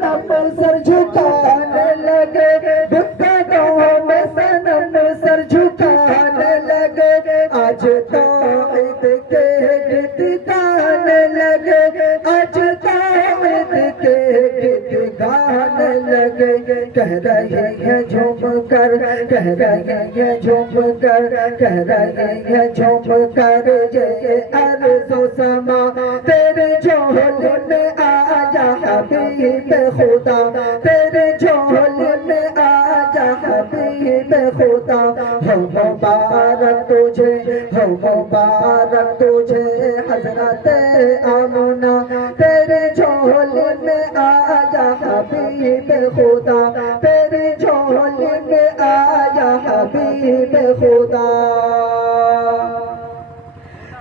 صنم سر جھکانے لگے، دکانوں میں صنم سر جھکانے لگے، آج توحید کے گیت گانے لگے، آج توحید کے گیت گانے لگے، کہہ رہے ہیں جھوم کر، کہہ رہے ہیں جھوم کر، کہہ رہے ہیں جھوم کر، یہ ارض و سما تیرے جھولے میں آجا حبیب خدا، تیرے جھولے میں آجا حبیب خدا، ہو مبارک تجھے، ہو مبارک تجھے حضرت آمنہ، تیرے جھولے میں آجا حبیب خدا، تیرے جھولے میں آجا حبیب خدا،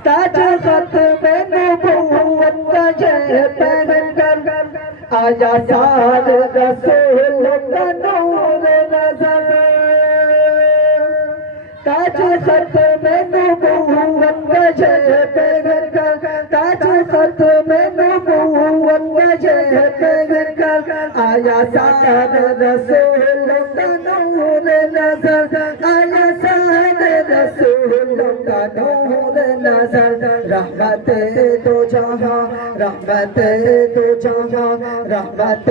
تاج ختم نبوت کا جے پہن کر آیا سارے رسول کا نور نظر، تاج ختم نبوت کا جے پہن کر، تاج ختم نبوت کا جے پہن کر آیا سارے رسول کا نور نظر، آیا سارے رسول کا نور نظر، رحمت دو جہاں، رحمت دو جہاں، رحمت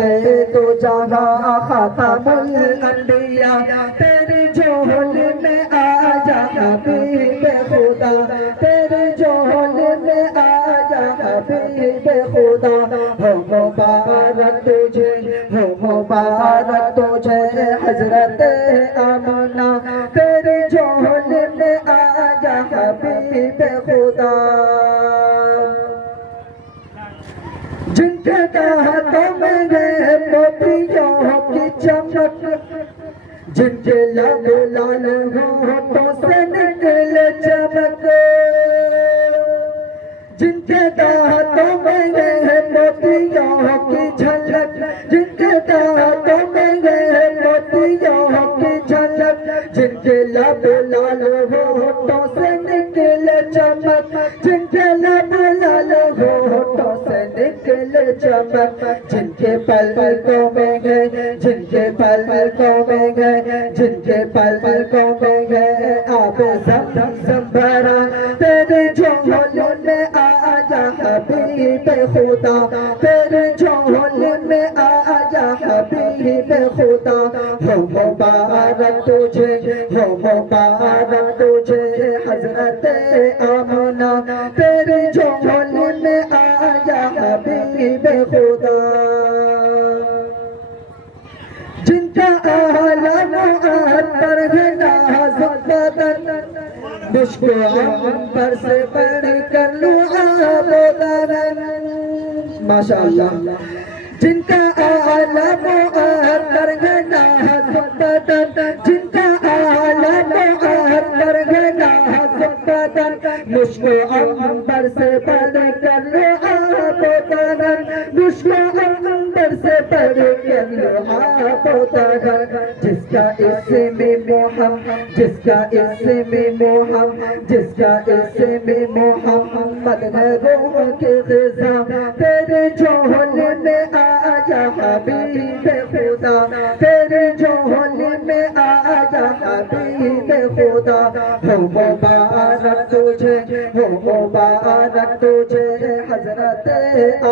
دو جہاں، خاتم الانبیاء، تیرے جھولے میں آجا حبیب خدا، تیرے جھولے میں آجا حبیب خدا، ہو مبارک تجھے، ہو مبارک تجھے حضرت آمنہ، تیرے جھولے میں آجا حبیب خدا، جن کے دہتوں میں ہے موتیوں کی چمک، جن کے لب لال ہونٹوں سے نکلے چمک، جن کے دہتوں میں ہے موتیوں کی جھلک، جن کے دہتوں میں ہے موتیوں کی جھلک، جن کے لب لال ہونٹوں سے نکلے چمک، جن کے لب لال ہونٹوں سے نکلے چمک، جن کے پلکوں میں گئے، جن کے پلکوں میں گئے، جن کے پلکوں میں گئے آب زمزم بھرا، تیرے جھولے میں آجا حبیب خدا، تیرے جھولے میں آجا حبیب خدا، ہو مبارک تجھے، ہو مبارک تجھے حضرت آمنہ، تیرے جھولے میں آجا حبیب خدا، جن کا عالم عنبر ہے نازک بدن، مشک عنبر سے بڑھ کر لعاب درن، ماشاءاللہ، جن کا عالم عنبر ہے نازک بدن، جن کا عالم عنبر ہے نازک بدن، مشک عنبر سے بڑھ کر لعاب درن، مشک عنبر سے بڑھ کر لعاب درن، جس کا اسم محمد، جس کا اسم محمد، جس کا اسم محمد ہے روح کی غذا، تیرے جھولے میں آجا حبیب خدا، تیرے جھولے میں آجا حبیب خدا، ہو مبارک تجھے، ہو مبارک تجھے حضرت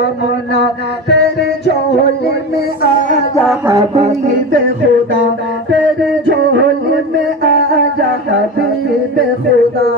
آمنہ، تیرے جھولے میں آجا حبیب خدا، تیرے جھولے میں آجا حبیب خدا۔